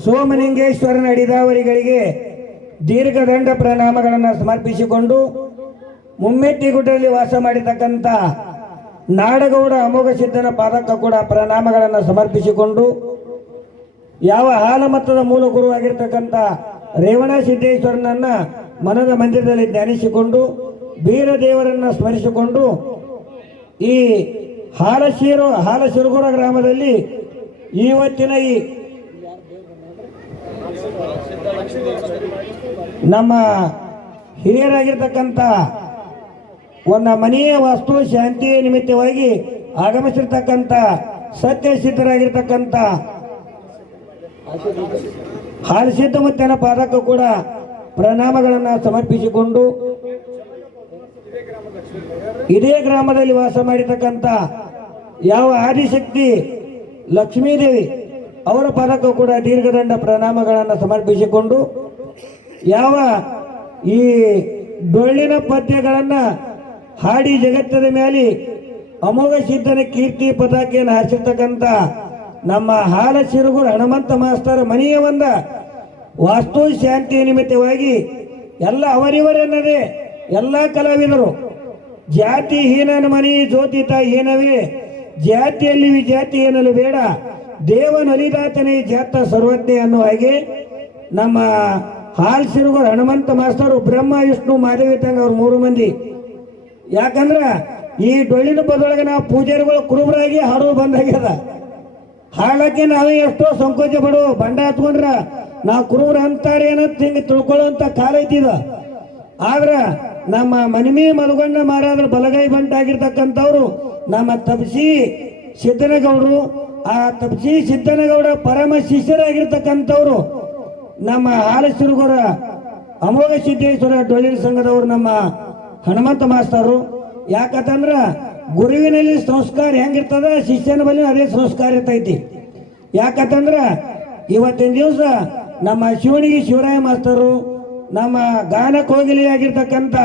ಸೋಮಲಿಂಗೇಶ್ವರನ ಅಡಿದಾವರಿಗಳಿಗೆ ದೀರ್ಘದಂಡ ಪ್ರಣಾಮಗಳನ್ನು ಸಮರ್ಪಿಸಿಕೊಂಡು ಮುಮ್ಮೆಟ್ಟಿಗುಡ್ಡದಲ್ಲಿ ವಾಸ ಮಾಡಿರ್ತಕ್ಕಂಥ ನಾಡಗೌಡ ಅಮೋಘ ಸಿದ್ಧನ ಪಾದಕ್ಕ ಕೂಡ ಪ್ರಣಾಮಗಳನ್ನು ಸಮರ್ಪಿಸಿಕೊಂಡು ಯಾವ ಹಾಲಮತ್ತದ ಮೂಲ ಗುರುವಾಗಿರ್ತಕ್ಕಂಥ ರೇವಣ ಸಿದ್ದೇಶ್ವರನನ್ನ ಮನದ ಮಂದಿರದಲ್ಲಿ ಧ್ಯಾನಿಸಿಕೊಂಡು ಬೀರದೇವರನ್ನು ಸ್ಮರಿಸಿಕೊಂಡು ಈ ಹಾಲಶೀರು ಹಾಲಶಿರುಗುರ ಗ್ರಾಮದಲ್ಲಿ ಇವತ್ತಿನ ಈ ನಮ್ಮ ಹಿರಿಯರಾಗಿರ್ತಕ್ಕಂಥ ಒಂದು ಮನೆಯ ವಾಸ್ತು ಶಾಂತಿಯ ನಿಮಿತ್ತವಾಗಿ ಆಗಮಿಸಿರ್ತಕ್ಕಂಥ ಸತ್ಯಸಿದ್ಧರಾಗಿರ್ತಕ್ಕಂಥ ಹಾಲಸಿದ್ಧ ಮುತ್ತನ ಪಾದಕ್ಕೂ ಕೂಡ ಪ್ರಣಾಮಗಳನ್ನು ಸಮರ್ಪಿಸಿಕೊಂಡು ಇದೇ ಗ್ರಾಮದಲ್ಲಿ ವಾಸ ಮಾಡಿರ್ತಕ್ಕಂಥ ಯಾವ ಆದಿಶಕ್ತಿ ಲಕ್ಷ್ಮೀದೇವಿ ಅವರ ಪಾದಕ್ಕೂ ಕೂಡ ದೀರ್ಘದಂಡ ಪ್ರಣಾಮಗಳನ್ನು ಸಮರ್ಪಿಸಿಕೊಂಡು ಯಾವ ಈ ಡೊಳ್ಳಿನ ಪದ್ಯಗಳನ್ನು ಹಾಡಿ ಜಗತ್ತದ ಮೇಲೆ ಅಮೋಘ ಸಿದ್ಧನ ಕೀರ್ತಿ ಪತಾಕೆಯನ್ನು ಹಾರಿಸಿರ್ತಕ್ಕಂಥ ನಮ್ಮ ಹಾಲ ಸಿರುಗುರು ಹನುಮಂತ ಮಾಸ್ತರ ಮನೆಯ ಒಂದ ವಾಸ್ತು ಶಾಂತಿಯ ನಿಮಿತ್ತವಾಗಿ ಎಲ್ಲ ಅವರಿವರೆನ್ನದೆ ಎಲ್ಲ ಕಲಾವಿದರು ಜಾತಿ ಹೀನನ ಮನೆ ಜ್ಯೋತಿ ತಾಯಿ ಹೀನವೇ ಜಾತಿಯಲ್ಲಿ ವಿಜಾತಿ ಏನಲು ಬೇಡ. ದೇವನೊಲಿದಾತನೇ ಜಾತ ಸರ್ವಜ್ಞೆ ಅನ್ನೋ ಹಾಗೆ ನಮ್ಮ ಹಾಲ್ ಸಿರುಗಳು ಹನುಮಂತ ಮಾಸ್ತರು ಬ್ರಹ್ಮ, ವಿಷ್ಣು, ಮಾದೇವಿ ತಂಗ ಅವ್ರು ಮೂರು ಮಂದಿ. ಯಾಕಂದ್ರ ಈ ಡೊಳ್ಳಿನ ಬದೊಳಗೆ ನಾವು ಪೂಜಾರಿಗಳು ಕುರುಬರಾಗಿ ಹಾಡು ಬಂದಾಗ್ಯದ. ಹಾಡಕ್ಕೆ ನಾವೇ ಎಷ್ಟೋ ಸಂಕೋಚ ಪಡು ಬಂಡ ಹತ್ಕೊಂಡ್ರ ನಾವು ಕುರುಬ್ರ ಅಂತಾರೆ ಏನಂತ ಹಿಂಗೆ ತಿಳ್ಕೊಳ್ಳುವಂತ ಕಾಲ ಐತಿದ ಆದ್ರ ನಮ್ಮ ಮನಿಮಿ ಮಲಗೊಂಡ ಮಾರಾದ್ರ ಬಲಗೈ ಬಂಟಾಗಿರ್ತಕ್ಕಂಥವ್ರು ನಮ್ಮ ತಪಸಿ ಸಿದ್ದನಗೌಡರು ಆ ತಪಸಿ ಸಿದ್ದನಗೌಡ ಪರಮ ಶಿಷ್ಯರಾಗಿರ್ತಕ್ಕಂಥವ್ರು ನಮ್ಮ ಹಾಲಸಿರುಗರ ಅಮೋಘ ಸಿದ್ದೇಶ್ವರ ಡೊಳ್ಳಿನ ಸಂಘದವರು ನಮ್ಮ ಹನುಮಂತ ಮಾಸ್ತರು ಯಾಕಂತಂದ್ರ ಗುರುವಿನಲ್ಲಿ ಸಂಸ್ಕಾರ ಹೆಂಗಿರ್ತದ, ಶಿಷ್ಯನ ಬಳಿ ಅದೇ ಸಂಸ್ಕಾರ ಇರ್ತೈತಿ. ಯಾಕಂತಂದ್ರ ಇವತ್ತಿನ ದಿವಸ ನಮ್ಮ ಶಿವನಿಗೆ ಶಿವರಾಯ ಮಾಸ್ತರು ನಮ್ಮ ಗಾನ ಕೋಗಿಲಿ ಆಗಿರ್ತಕ್ಕಂಥ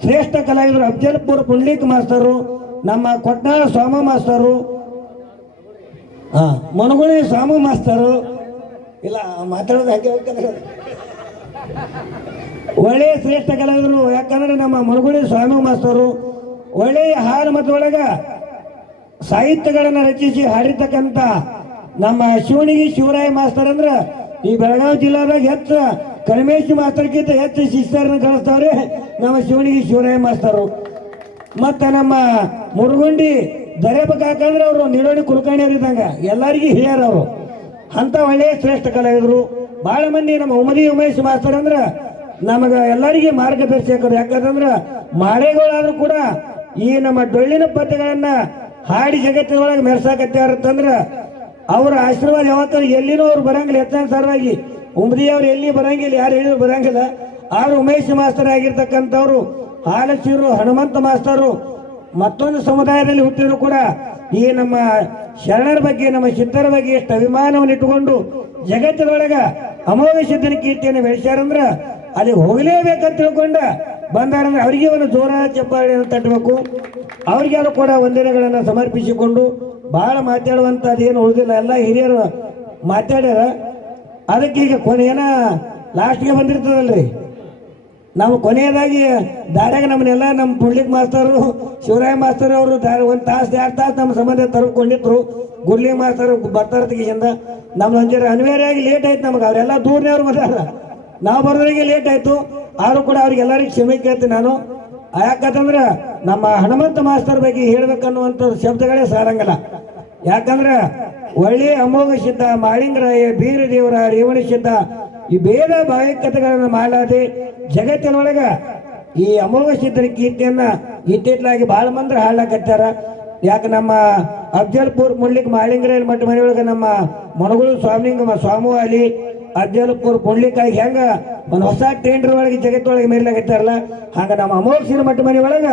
ಶ್ರೇಷ್ಠ ಕಲಾವಿದರು ಅಫ್ಜಲ್ಪುರ್ ಪುಂಡ್ಲಿಕ್ ಮಾಸ್ತರು ನಮ್ಮ ಕೊಟ್ನಾಳ ಸೋಮ ಮಾಸ್ತರು ಹಾ, ಮನಗುಳಿ ಸ್ವಾಮಿ ಮಾಸ್ತರು. ಇಲ್ಲ, ಮಾತಾಡೋದು ಹಾಗೆ ಒಳ್ಳೆಯ ಶ್ರೇಷ್ಠ ಕಲಾವಿದರು, ಯಾಕಂದ್ರೆ ನಮ್ಮ ಮನಗುಳಿ ಸ್ವಾಮಿ ಮಾಸ್ತರು. ಒಳ್ಳೆಯ ಹಾಡು ಮತ್ತು ಒಳಗ ಸಾಹಿತ್ಯಗಳನ್ನು ರಚಿಸಿ ಹಾಡಿರ್ತಕ್ಕಂಥ ನಮ್ಮ ಶಿವಣಿಗಿ ಶಿವರಾಯ ಮಾಸ್ತರ್ ಅಂದ್ರೆ ಈ ಬೆಳಗಾವಿ ಜಿಲ್ಲಾದಾಗ ಹೆಚ್ಚು ಕಲ್ಮೇಶ್ ಮಾಸ್ತರ್ಗಿಂತ ಹೆಚ್ಚು ಶಿಷ್ಯರನ್ನು ಕಳಿಸ್ತಾವ್ರೆ ನಮ್ಮ ಶಿವಣಿಗಿ ಶಿವರಾಯ ಮಾಸ್ತರು. ಮತ್ತೆ ನಮ್ಮ ಮುರುಗುಂಡಿ ದರೇಬ ಕಾಕಂದ್ರೆ ಅವರು ನಿರೋಣಿ ಕುಲಕರ್ಣಿಯವರು ಇದ್ದಂಗ. ಎಲ್ಲರಿಗೂ ಹಿರಿಯರು ಅವರು. ಅಂತ ಒಳ್ಳೆಯ ಶ್ರೇಷ್ಠ ಕಲಾವಿದರು. ಬಹಳ ಮಂದಿ ನಮ್ಮ ಉಮದಿ ಉಮೇಶ್ ಮಾಸ್ತರ್ ಅಂದ್ರೆ ನಮಗೆ ಎಲ್ಲರಿಗೆ ಮಾರ್ಗದರ್ಶಕರು ಯಾಕಂದ್ರೆ ಮಾಳೆಗಳಾದರೂ ಕೂಡ ಈ ನಮ್ಮ ಡೊಳ್ಳಿನ ಪದ್ಯಗಳನ್ನ ಹಾಡಿ ಜಗತ್ತಿನೊಳಗೆ ಮೆರ್ಸಾಕತ್ಯಾರಂತಂದ್ರ ಅವರ ಆಶೀರ್ವಾದ ಯಾವತ್ತೂ ಎಲ್ಲಿನೂ ಅವ್ರು ಬರಂಗಿಲ್ಲ. ಹೆಚ್ಚಿನ ಸರವಾಗಿ ಉಮದಿ ಅವ್ರು ಎಲ್ಲಿ ಬರಂಗಿಲ್ಲ, ಯಾರು ಹೇಳಿದ್ರು ಬರಂಗಿಲ್ಲ. ಆದ್ರೆ ಉಮೇಶ್ ಮಾಸ್ತರ್ ಆಗಿರ್ತಕ್ಕಂಥವ್ರು, ಹಾಲಸೀರು, ಹನುಮಂತ ಮಾಸ್ತರು ಮತ್ತೊಂದು ಸಮುದಾಯದಲ್ಲಿ ಹುಟ್ಟಿದ್ರು ಕೂಡ ಈ ನಮ್ಮ ಶರಣರ ಬಗ್ಗೆ, ನಮ್ಮ ಸಿದ್ಧರ ಬಗ್ಗೆ ಎಷ್ಟು ಅಭಿಮಾನವನ್ನು ಇಟ್ಟುಕೊಂಡು ಜಗತ್ತಿನೊಳಗ ಅಮೋಘ ಸಿದ್ಧನ ಕೀರ್ತಿಯನ್ನು ಬೆಳೆಸ್ಯಾರಂದ್ರ ಅಲ್ಲಿ ಹೋಗಲೇಬೇಕಂತ ತಿಳ್ಕೊಂಡ ಬಂದಾರಂದ್ರೆ ಅವರಿಗೆ ಒಂದು ಜೋರ ಚಪ್ಪಾಳೆಯನ್ನು ತಟ್ಟಬೇಕು. ಅವ್ರಿಗೆ ಕೂಡ ವಂದನೆಗಳನ್ನು ಸಮರ್ಪಿಸಿಕೊಂಡು ಬಹಳ ಮಾತಾಡುವಂಥದ್ದು ಏನು ಉಳಿದಿಲ್ಲ. ಎಲ್ಲ ಹಿರಿಯರು ಮಾತಾಡ್ಯಾರ. ಅದಕ್ಕೆ ಈಗ ಕೊನೆಯನ ಲಾಸ್ಟ್ಗೆ ಬಂದಿರ್ತದಲ್ರಿ? ನಾವು ಕೊನೆಯದಾಗಿ ದಾರ್ಯಾಗ ನಮ್ಮನ್ನೆಲ್ಲ ನಮ್ಮ ಪುಂಡ್ಲಿಕ್ ಮಾಸ್ತರು, ಶಿವರಾಯ ಮಾಸ್ತರ್ ಅವರು ದಾರ ಒಂದು ತಾಸು, ಎರಡು ತಾಸು ನಮ್ಮ ಸಂಬಂಧ ತರ್ಕೊಂಡಿದ್ರು ಗುರ್ಲಿ ಮಾಸ್ತರ್ ಬರ್ತಾರ ತೆಗಿಸಿಂದ ನಮ್ಮ ಒಂಜರ ಅನಿವಾರ್ಯವಾಗಿ ಲೇಟ್ ಆಯ್ತು ನಮಗೆ, ಅವರೆಲ್ಲ ದೂರನೇವ್ರು ಬರ್ತಾರ ನಾವು ಬರೋದ್ರಿಗೆ ಲೇಟ್ ಆಯ್ತು. ಆದರೂ ಕೂಡ ಅವ್ರಿಗೆಲ್ಲರಿಗೂ ಕ್ಷಮೆ ಕೇಳ್ತೀನಿ ನಾನು. ಯಾಕಂತಂದ್ರೆ ನಮ್ಮ ಹನುಮಂತ ಮಾಸ್ತರ್ ಬಗ್ಗೆ ಹೇಳ್ಬೇಕನ್ನುವಂಥ ಶಬ್ದಗಳೇ ಸಾರಂಗಲ್ಲ. ಯಾಕಂದ್ರೆ ಒಳ್ಳೆ ಅಮೋಘ ಸಿದ್ಧ, ಮಾಳಿಂಗರಾಯ, ಬೀರದೇವರ, ರೇವಣಿ ಸಿದ್ಧ ಈ ಬೇರೆ ಭಾವಿಕತೆಗಳನ್ನು ಮಾಡಲಾದೆ ಜಗತ್ತಿನೊಳಗ ಈ ಅಮೋಘ ಸಿದ್ಧರ ಕೀರ್ತಿಯನ್ನ ಇತ್ತಿತ್ತಲಾಗಿ ಬಹಳ ಮಂದಿ ಹಾಳಾಕತ್ತಾರ ಯಾಕೆ ನಮ್ಮ ಅಫ್ಜಲ್ಪುರ್ ಮುಳ್ಳಿಕ್ ಮಾಳಿಂಗ್ರ ಮಠ ಮನೆಯೊಳಗ ನಮ್ಮ ಮನಗುಳು ಸ್ವಾಮು ಅಲಿ ಅಫ್ಜಲ್ಪುರ್ ಪುಂಡ್ಲಿಕ್ಕಾಗಿ ಹೆಂಗ ಒಂದು ಹೊಸ ಟೆಂಡರ್ ಒಳಗೆ ಜಗತ್ತೊಳಗೆ ಮೇರ್ಲಾಗತ್ತಾರಲ್ಲ ಹಂಗ ನಮ್ಮ ಅಮೋಘ ಸಿರ ಮಠ ಮನೆ ಒಳಗ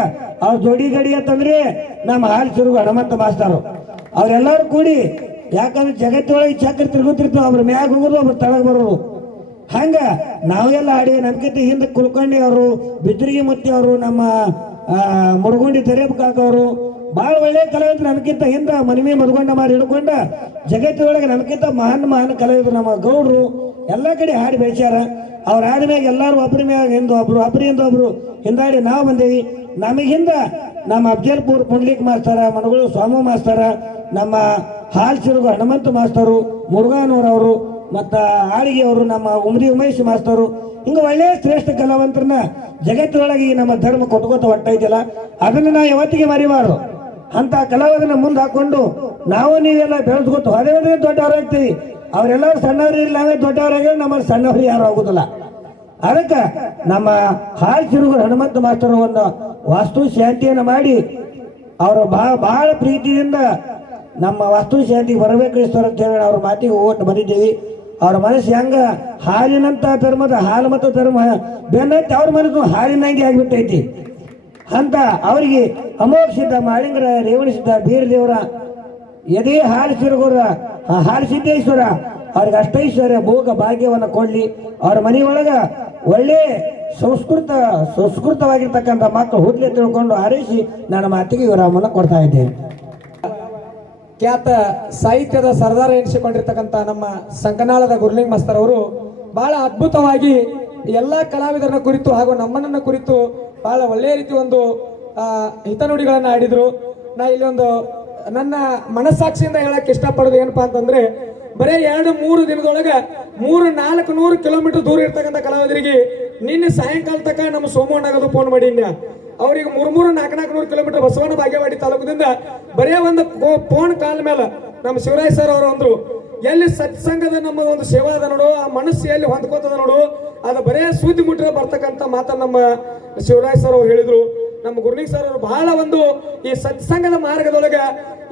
ಅವ್ರ ಜೋಡಿ ಗಡಿ ಅಂತಂದ್ರೆ ನಮ್ಮ ಹಾಲು ಸಿರುಗು ಹಣಮಂತ ಮಾಸ್ತಾರು. ಅವರೆಲ್ಲರೂ ಕೂಡಿ ಯಾಕಂದ್ರೆ ಜಗತ್ತೊಳಗೆ ಚಕ್ರ ತಿರುಗುತ್ತಿರ್ತಾವ, ಅವ್ರ ಮ್ಯಾಗ ಹೋಗೋದು ಅವ್ರ ತಳಗ ಬರೋದು ಹಂಗ ನಾವೆಲ್ಲ ಆಡಿ ನಮ್ಗಿಂತ ಹಿಂದೆ ಕುಲಕರ್ಣಿ ಅವರು ಬಿದ್ರಿಗೆ ಮುತ್ತಿ ಅವರು, ನಮ್ಮ ಮುರುಗುಂಡಿ ಅವರು ಬಹಳ ಒಳ್ಳೆ ಕಲಾವಿದ್ರು ನಮಗಿಂತ ಹಿಂದ, ಮನವಿ ಮದುಗೊಂಡ ಮಾಡಿ ಹಿಡ್ಕೊಂಡ ಜಗತ್ತಿನೊಳಗೆ ನಮಗಿಂತ ಮಹಾನ್ ಮಹಾನ್ ಕಲಾವಿದ್ರು ನಮ್ಮ ಗೌಡ್ರು. ಎಲ್ಲ ಕಡೆ ಹಾಡಿ ಬೆಳೆಸ್ಯಾರ. ಅವ್ರ ಮ್ಯಾಗೆ ಎಲ್ಲರೂ ಒಬ್ಬರ ಮ್ಯಾಗ ಹಿಂದ ಒಬ್ರು ಒಬ್ಬರಿಂದ ಒಬ್ರು ಹಿಂದಾಡಿ ನಾವು ಬಂದೇವಿ. ನಮಗಿಂದ ನಮ್ಮ ಅಫ್ಜಲ್ಪುರ್ ಪುಂಡ್ಲಿಕ್ ಮಾಸ್ತಾರ ಮನಗಳು ಸ್ವಾಮು ಮಾಸ್ತಾರ, ನಮ್ಮ ಹಾಲ್ ಚಿರುಗು ಹನುಮಂತ ಮಾಸ್ತರು ಮುರುಘಾನೂರವರು ಮತ್ತ ಆಳಿಗೆ ಅವರು ನಮ್ಮ ಉಮರಿ ಉಮೇಶ್ ಮಾಸ್ತರು, ಹಿಂಗೆ ಒಳ್ಳೆಯ ಶ್ರೇಷ್ಠ ಕಲಾವಂತರನ್ನ ಜಗತ್ತಿನೊಳಗೆ ನಮ್ಮ ಧರ್ಮ ಕೊಟ್ಕೋತ ಹೊಟ್ಟೈತಿಲ್ಲ ಅದನ್ನ ನಾ ಯಾವತ್ತಿಗೆ ಮರಿಬಾರ್ದು. ಅಂತ ಕಲಾವಿದನ ಮುಂದೆ ಹಾಕೊಂಡು ನಾವು ನೀವೆಲ್ಲ ಬೆಳೆಸ್ಕೊತ ಅದೇ ದೊಡ್ಡವರಾಗ್ತೀವಿ ಅವರೆಲ್ಲರೂ ಸಣ್ಣವ್ರು ಇಲ್ಲ ನಾವೇ ದೊಡ್ಡವರಾಗಿ ನಮ್ಮ ಸಣ್ಣವ್ರು ಯಾರು ಆಗುದಿಲ್ಲ. ಅದಕ್ಕೆ ನಮ್ಮ ಹಾಲ್ ಚಿರುಗರು ಹನುಮಂತ ಮಾಸ್ತರು ಒಂದು ವಾಸ್ತು ಶಾಂತಿಯನ್ನು ಮಾಡಿ ಅವರು ಬಹಳ ಬಹಳ ಪ್ರೀತಿಯಿಂದ ನಮ್ಮ ವಾಸ್ತು ಶಾಂತಿಗೆ ಬರಬೇಕು ಅಂತ ಹೇಳಿ ಅವ್ರ ಮಾತಿಗೆ ಓಟ್ ಬಂದಿದ್ದೀವಿ. ಅವ್ರ ಮನಸ್ಸು ಹೆಂಗ? ಹಾಲಿನಂತ ಧರ್ಮದ ಹಾಲು ಮತ್ತು ಧರ್ಮ. ಬೆನ್ನೈತಿ ಅವ್ರ ಮನಸ್ಸು ಹಾಲಿನಂಗೆ ಆಗ್ಬಿಟ್ಟೈತಿ. ಅಂತ ಅವರಿಗೆ ಅಮೋಘ ಸಿದ್ಧ ಮಾಳಿಂಗರ, ರೇವಣ ಸಿದ್ಧ, ಬೀರ ದೇವರ, ಎದೇ ಹಾಲು ಸಿರುಗೋರ ಹಾಲು ಸಿದ್ದೇಶ್ವರ, ಅವ್ರಿಗೆ ಅಷ್ಟೈಶ್ವರ್ಯ ಭೋಗ ಭಾಗ್ಯವನ್ನು ಕೊಡ್ಲಿ. ಅವ್ರ ಮನೆಯೊಳಗ ಒಳ್ಳೆ ಸಂಸ್ಕೃತ, ಸಂಸ್ಕೃತವಾಗಿರ್ತಕ್ಕಂಥ ಮಕ್ಕಳು ಹುದ್ದೆ ತಿಳ್ಕೊಂಡು ಹಾರೈಸಿ ನನ್ನ ಮಾತಿಗೆ ವಿರಾಮವನ್ನು ಕೊಡ್ತಾ ಇದ್ದೇನೆ. ಖ್ಯಾತ ಸಾಹಿತ್ಯದ ಸರ್ದಾರ ಎನಿಸಿಕೊಂಡಿರ್ತಕ್ಕಂಥ ನಮ್ಮ ಸಂಕನಾಳದ ಗುರುಲಿಂಗ್ ಮಾಸ್ತರ್ ಅವರು ಬಹಳ ಅದ್ಭುತವಾಗಿ ಎಲ್ಲ ಕಲಾವಿದರನ್ನ ಕುರಿತು ಹಾಗೂ ನಮ್ಮನ್ನ ಕುರಿತು ಬಹಳ ಒಳ್ಳೆಯ ರೀತಿ ಒಂದು ಹಿತನುಡಿಗಳನ್ನು ಆಡಿದರು. ನಾ ಇಲ್ಲಿ ಒಂದು ನನ್ನ ಮನಸ್ಸಾಕ್ಷಿಯಿಂದ ಹೇಳಕ್ ಇಷ್ಟಪಡೋದು ಏನಪ್ಪಾ ಅಂತಂದ್ರೆ, ಬರೇ ಎರಡು, ಮೂರು ದಿನದೊಳಗೆ ಮೂರು, ನಾಲ್ಕು, ನೂರು ಕಿಲೋಮೀಟರ್ ದೂರ ಇರ್ತಕ್ಕಂಥ ಕಲಾವಿದರಿಗೆ ನಿನ್ನೆ ಸಾಯಂಕಾಲ ತನಕ ನಮ್ಮ ಸೋಮಣ್ಣಗದು ಫೋನ್ ಮಾಡಿ ಅವ್ರಿಗೆ ಮೂರ್ ಮೂರು ನಾಲ್ಕು ನೂರು ಕಿಲೋಮೀಟರ್ ಬಸವನ ಬಾಗೇವಾಡಿ ತಾಲೂಕದಿಂದ ಬರೇ ಒಂದು ಫೋನ್ ಕಾಲ್ ಮೇಲೆ ನಮ್ಮ ಶಿವರಾಜ್ ಸರ್ ಅವರು ಅಂದ್ರು, ಎಲ್ಲಿ ಸತ್ಸಂಗದ ನಮ್ಮ ಒಂದು ಸೇವಾ ಅದ ನೋಡು, ಆ ಮನಸ್ಸು ಎಲ್ಲಿ ಹೊಂದ್ಕೋತದ ನೋಡು, ಅದು ಬರೇ ಸೂದಿ ಮುಟ್ರೆ ಬರ್ತಕ್ಕಂಥ ಮಾತನ್ನು ನಮ್ಮ ಶಿವರಾಜ್ ಸರ್ ಅವರು ಹೇಳಿದ್ರು. ನಮ್ಮ ಗುರುನಿಂಗ್ ಸರ್ ಅವರು ಬಹಳ ಒಂದು ಈ ಸತ್ಸಂಗದ ಮಾರ್ಗದೊಳಗೆ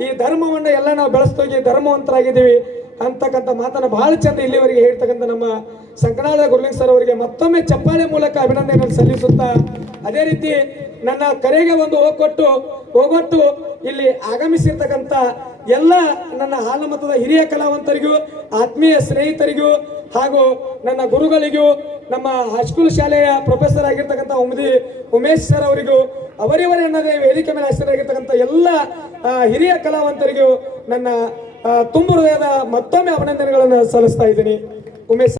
ಈ ಧರ್ಮವನ್ನ ಎಲ್ಲ ನಾವು ಬೆಳೆಸ್ತೋಗಿ ಧರ್ಮವಂತರಾಗಿದ್ದೀವಿ ಅಂತಕ್ಕಂಥ ಮಾತನ್ನು ಬಹಳ ಚಂದ ಇಲ್ಲಿವರೆಗೆ ಹೇಳ್ತಕ್ಕಂಥ ನಮ್ಮ ಸಂಕನಾಳ ಗುರುಲಿಂಗ್ ಸರ್ ಅವರಿಗೆ ಮತ್ತೊಮ್ಮೆ ಚಪ್ಪಾಳೆ ಮೂಲಕ ಅಭಿನಂದನೆಗಳನ್ನು ಸಲ್ಲಿಸುತ್ತಾ, ಅದೇ ರೀತಿ ನನ್ನ ಕರೆಗೆ ಒಂದು ಹೋಗೊಟ್ಟು ಹೋಗೊಟ್ಟು ಇಲ್ಲಿ ಆಗಮಿಸಿರ್ತಕ್ಕಂಥ ಎಲ್ಲ ನನ್ನ ಹಾಲು ಮತದ ಹಿರಿಯ ಕಲಾವಂತರಿಗೂ, ಆತ್ಮೀಯ ಸ್ನೇಹಿತರಿಗೂ ಹಾಗೂ ನನ್ನ ಗುರುಗಳಿಗೂ, ನಮ್ಮ ಹೈಸ್ಕೂಲ್ ಶಾಲೆಯ ಪ್ರೊಫೆಸರ್ ಆಗಿರ್ತಕ್ಕಂಥ ಉಮದಿ ಉಮೇಶ್ ಸರ್ ಅವರಿಗೂ, ಅವರಿವರೇ ಅನ್ನದೇ ವೇದಿಕೆ ಮೇಲೆ ಹೆಸರಾಗಿರ್ತಕ್ಕಂಥ ಎಲ್ಲ ಹಿರಿಯ ಕಲಾವಂತರಿಗೂ ನನ್ನ ತುಂಬು ಹೃದಯದ ಮತ್ತೊಮ್ಮೆ ಅಭಿನಂದನೆಗಳನ್ನು ಸಲ್ಲಿಸ್ತಾ ಇದ್ದೀನಿ. ಉಮೇಶ್